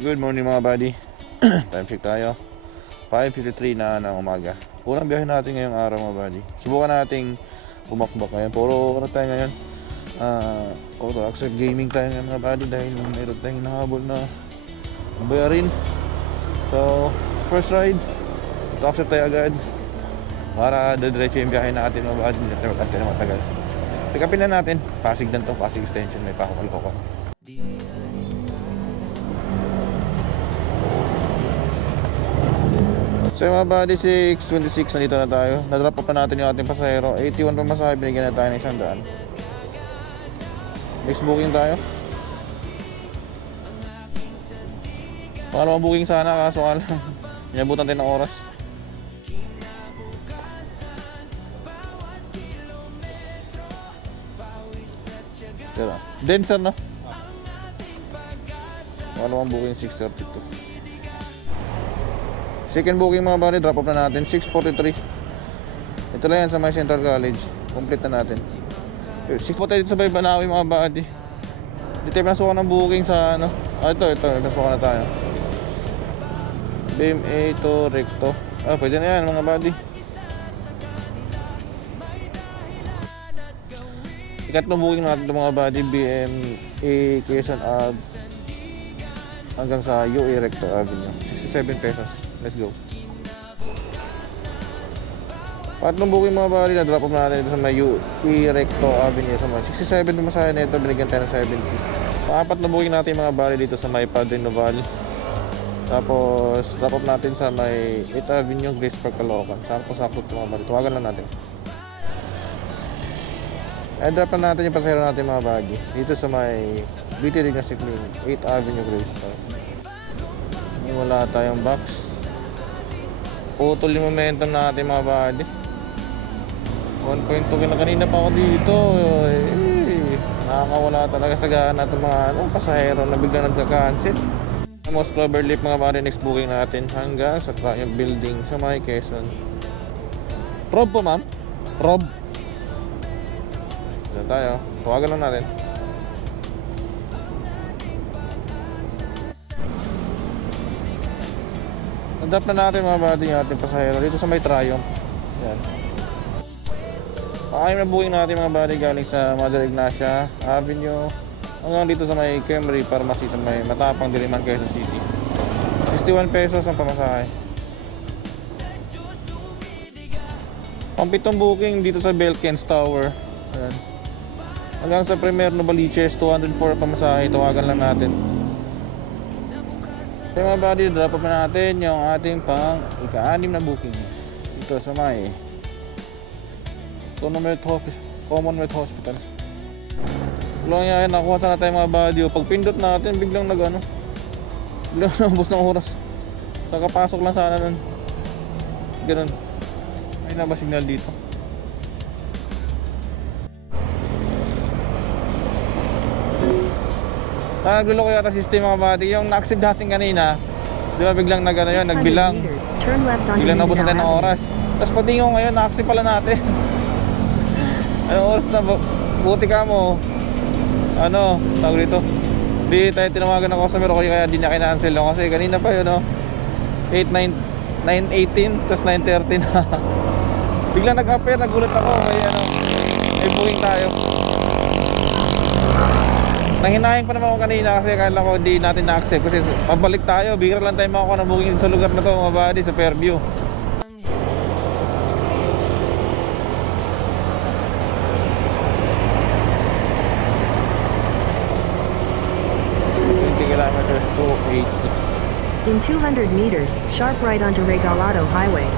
Good morning mga buddy. Time check tayo. 5:53 na ng umaga. Unang biyahe natin ngayong araw mga buddy. Subukan nating bumakbak ngayon. Puro ano tayo ngayon? Auto Accept Gaming tayo ngayon mga buddy dahil mayroon tayong nahabol na bayarin. So, first ride. Auto Accept tayo agad. Para diretso yung biyahe natin mga buddy. Hindi natin magkantay na matagal. Pick upin na natin. Pasig lang to. Pasig Extension. May pakakal ko. So mga buddy, 6:26 nandito na tayo. Na-drop off na natin yung ating pasahero. 81 pa masahe, binigyan na tayo ng 100. Next booking tayo. Pangalawang booking sana, kaso ka lang inabutan tayo ng oras. Tira, denser na. Pangalawang booking 6:32. Second booking mga buddy, drop off na natin 6:43. Ito lang yan sa may Central College. Complete na natin. 6:43 sa Bay Banawi mga buddy. Dito tayo nasukan ng booking sa ano. Ito nasukan na tayo. BMA to Recto. Pwede na yan mga buddy. Ikatlong booking natin ito mga buddy, BMA Quezon Ave hanggang sa UA Recto Avenue. 67 pesos. Let's go. Patlong booking mga buddy, na-drop off natin ito sa may UE Recto Avenue sa may 67 na masahe na ito, binigyan tayo ng 70. Pang-apat na booking natin mga buddy dito sa may Padre Noval. Tapos drop off natin sa may 8th Avenue, Grace Park, Caloocan. Sakto ito mga buddy, tuwagan lang natin. I-drop na natin yung pasahero natin mga buddy dito sa may BT Diagnostic Clinic, 8th Avenue, Grace Park. Wala tayong box. Putol yung momentum natin mga buddy. 1.2 na kanina pa ako dito. Nakakawala talaga sa gana itong mga pasahero na biglang nagka-cancel. Most Cloverleaf mga buddy, next booking natin hanggang sa Triumph Building sa may Quezon. Rob po ma'am? Rob. Diyan tayo. Tawagan lang natin. Drop na natin mga buddy yung ating pasahero dito sa may Triumph. Yan. Pakayong na booking natin mga buddy galing sa Mother Ignacia Avenue hanggang dito sa may Camry Pharmacy sa may Matapang, Diliman, Quezon City. 61 pesos ang pamasahe. Pampitong booking dito sa Belkens Tower. Yan. Hanggang sa Premier Novaliches, 204 pamasahe. Tawagan lang natin. So mga buddy, drop off na natin yung ating pang ika-6 na booking dito sa may Commonwealth Hospital. Long yan, nakuha sana tayo mga buddy. Pag pindot natin, biglang biglang naubos ng oras. Kakapasok lang sana nun. Ganun. Ay na ba signal dito? Nagulo ko yata system mga buddy. Yung na-accept dating kanina, di ba biglang nagbilang. Biglang nabusan tayo ng oras. Tapos pati yung ngayon, na-accept pala natin. Anong oras na? Buti ka mo. Tawag dito. Di tayo tinawagan ng customer ko kaya di niya kina-cancel. Kasi kanina pa yun, 9:18, tapos 9:30 na. Biglang nag-appear, nagulat ako. Kaya may booking tayo. Nanghinahing pa naman ako kanina kasi akala ko hindi natin na-accept kasi pabalik tayo, bigla lang tayo makakuha ng booking sa lugar na to mga buddy, sa Fairview. Kilometers to 80. In 200 meters, sharp right onto Regalado Highway.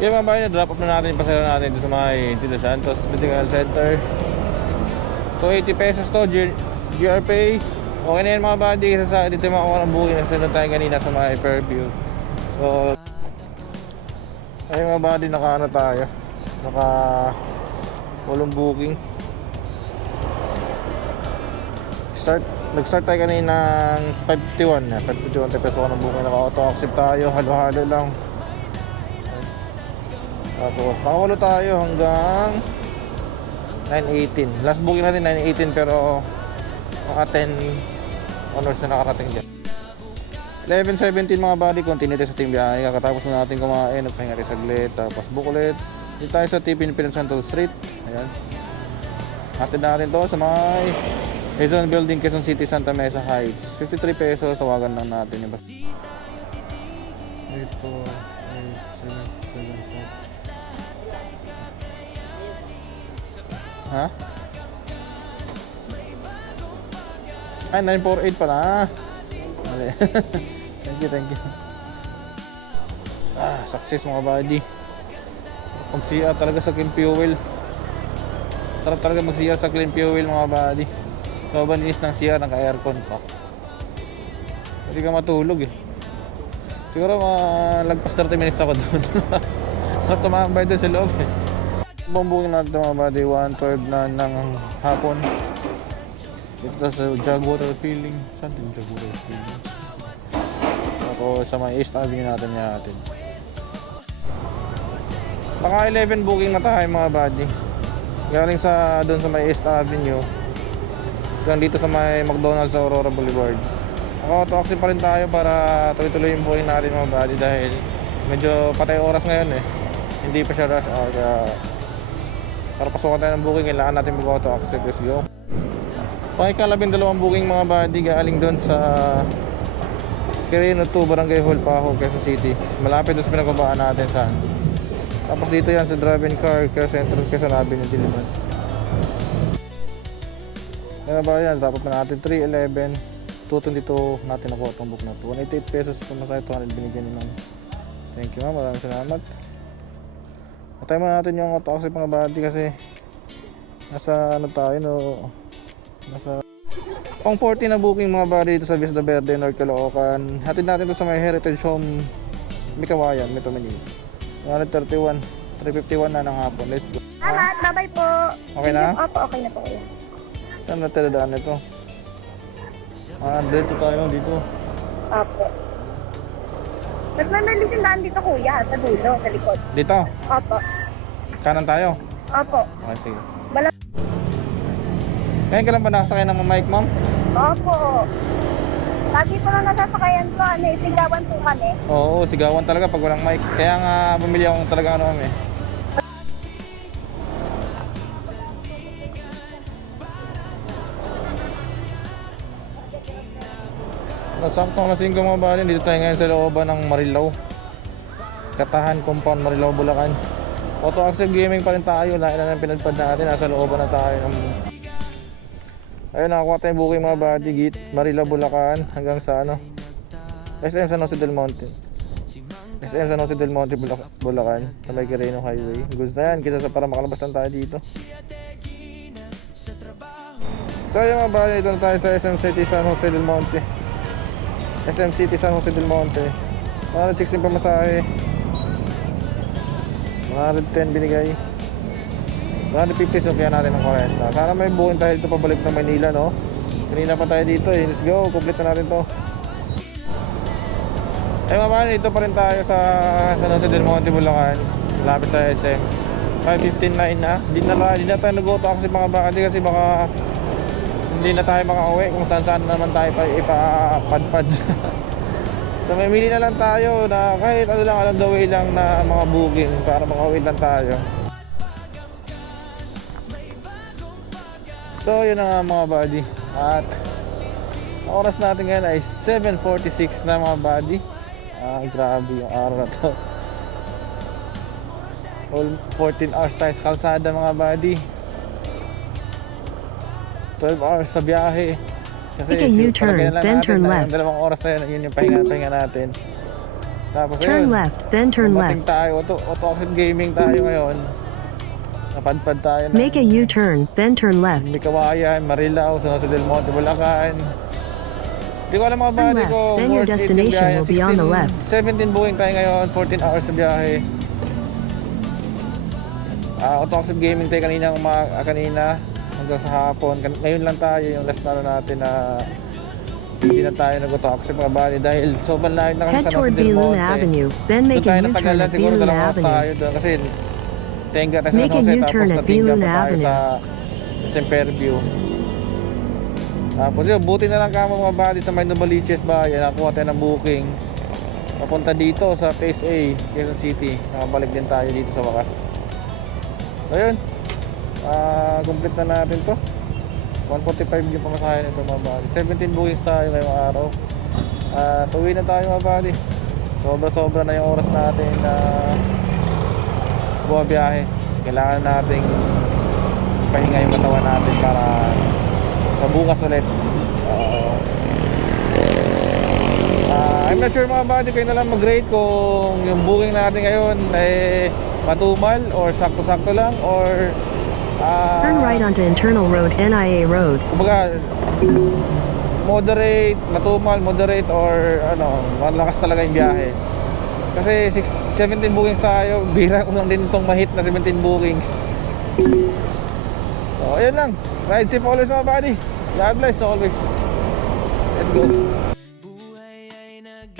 Yung mga buddy, na-drop off na natin yung pasahero natin dito sa may Tito Santos Medical Center. So 80 pesos to, GRPay. Okay na yun mga buddy, kasi dito yung makakuha ng booking na tayo kanina sa mga Fairview. So ayun mga buddy, tayo, walang booking. Nag-start tayo kanina ng 5:51 na 5:51 tayo peso ng booking. Naka-auto accept tayo, halo-halo lang. Tapos nakawalo tayo hanggang 9:18. Last booking natin 9:18 pero mga honors na nakarating dyan. 11:17 mga buddy, continue tayo sa team biyahe. Kakatapos na natin kumain, nagpahinga tayo saglit, tapos buklet. Dito tayo sa Tipin Central Street. Ayan. Atin natin to sa may Quezon Building, Quezon City, Santa Mesa Heights. 53 pesos, tawagan lang natin yung 8, 4, 8, 7, 7, 4. Ha? Ay, 948 pala. Mali. Thank you. Success mga buddy. Mag-CR talaga sa clean fuel. Sarap talaga mag-CR sa clean fuel mga buddy. Sobrang linis ng CR, naka-aircon pa. Hindi ka matulog eh. Siguro lagpas 30 minutes ako doon. So tumambay doon sa loob eh. Bumbungin natin mga buddy, 1:12 na ng hapon. Dito sa Jagwater Feeling. Saan din Jagwater Feeling? Ako sa may East Avenue natin. Baka 11 booking na tayo mga buddy. Galing sa doon sa may East Avenue. Hanggang dito sa may McDonald's sa Aurora Boulevard. Ako-taxi pa rin tayo para tuloy-tuloy yung booking natin mga buddy dahil medyo patay oras ngayon eh. Hindi pa siya rush hour kaya para pasukan tayo ng booking kailangan natin mag-auto-taxi. Let's go. Pakikalabing 2 booking mga buddy galing doon sa Quirino 2 Barangay Hall Paho, Quezon City. Malapit doon sa pinagkabaan natin saan. Tapos dito yan sa Drive-In Car Care Center Quezon Avenue, Diliman. Kaya ba yan, dapat na natin 311 222 natin nakuha itong book na ito. 188 pesos pumasay, 200 binigyan ni ma'am. Thank you ma'am, maraming salamat. Patay mo natin yung auto-taxi mga buddy kasi nasa ano tayo no, nasa pang 40 na booking mga buddy dito sa Vista Verde, North Caloocan. Hatid natin ito sa may Heritage Home Mikawayan, Metro Manila. 131, 351 na ng hapon. Let's go. Salamat, bye-bye po. Okay na? Opo, okay na po kuya. Saan na tinadaan ito? Dito tayo, dito. Opo. Mas mabilis yung daan dito kuya, sa dulo, sa likod. Dito? Opo. Kanan tayo? Opo. Okay, sige. Bala- Ngayon ka lang ba nakasakay ng mic, ma'am? Opo. Lagi po na nasasakayan ko, sigawan po kami. Oo, sigawan talaga pag walang mic. Kaya nga bumili akong talaga ano ma'am eh. Nasaktong lasing ko mga bali. Dito tayo ngayon sa looban ng Marilao Katahan Compound, Marilao, Bulacan. Auto Active Gaming pa rin tayo. Lain na ng pinagpad natin. Nasa looban na tayo ng... Ayun, nakakuha tayong booking mga buddy. Git, Marilao, Bulacan. Hanggang sa ano SM San Jose del Monte. SM San Jose del Monte, Bulacan. Sa may Quirino Highway. Gusto na yan. Kita sa para makalabas lang tayo dito. So ayun mga buddy. Ito na tayo sa SM City San Jose del Monte. SM City San Jose del Monte. 116 pamasahe. 110 binigay. 150 so kaya natin ng 40. Sana may buuin tayo dito pabalik ng Manila no. Kanina pa tayo dito eh. Let's go, complete na natin to. Ay mga man, dito pa rin tayo sa San Jose del Monte, Bulacan. Malapit sa SM. 5:59 na. Di na tayo nag-auto-taxi mga bakati kasi baka hindi na tayo makauwi kung saan naman tayo pa ipapadpad. So may mili na lang tayo na kahit ano lang along the way lang na mga booking para makauwi lang tayo. So yun na nga mga buddy. At ang oras natin ngayon ay 7:46 na mga buddy. Grabe yung araw na to. All 14 hours tayo sa kalsada mga buddy. 12 hours sa biyahe. Kasi Take a U-turn, then turn left. Dalawang oras na yun yung pahinga natin. Tapos Turn left, then turn dumating left. tayo, auto-active gaming tayo ngayon. Napadpad tayo ng Make a U-turn, then turn left. Mikawayan, Marilao, San Jose del Monte, Bulacan. Hindi ko alam mga Turn buddy left, ko. then your worth it yung destination biyahe. will be on the left. 17 booking tayo ngayon, 14 hours sa biyahe. Auto-active gaming tayo kanina hanggang sa hapon. Ngayon lang tayo yung last na natin na hindi na tayo nag-auto-active mga buddy dahil sobrang layo na kami Head sa San toward Jose del Bee-Luna Monte. Avenue, then Doon make tayo a U-turn natagalan, at siguro Bee-Luna 2 oras tayo Avenue. doon kasi Tenga tayo sa Make San a Jose U-turn tapos at natingga Bee-Luna pa tayo Avenue. sa Semperview. Tapos yun, buti na lang kamo mga buddy sa may Novaliches ba, yan, nakuha tayo ng booking papunta dito sa Phase A, Quezon City. Nakabalik din tayo dito sa wakas. So yun, complete na natin to. 145 yung pamasahe nito mga buddy. 17 bookings tayo ngayong araw. Uwi na tayo mga buddy. Sobra na yung oras natin na bumabiyahe. Kailangan nating pahinga yung katawan natin para sa bukas ulit. I'm not sure mga buddy, kayo na lang mag-rate kung yung booking natin ngayon ay matumal or sakto-sakto lang or Turn right onto Internal Road, NIA Road. kumbaga moderate, matumal, moderate or ano, malakas talaga yung biyahe. Kasi 17 bookings tayo, bira ko lang din itong mahit na 17 bookings. So ayun lang, ride safe always mga buddy. God bless always. Let's go. Buhay ay nag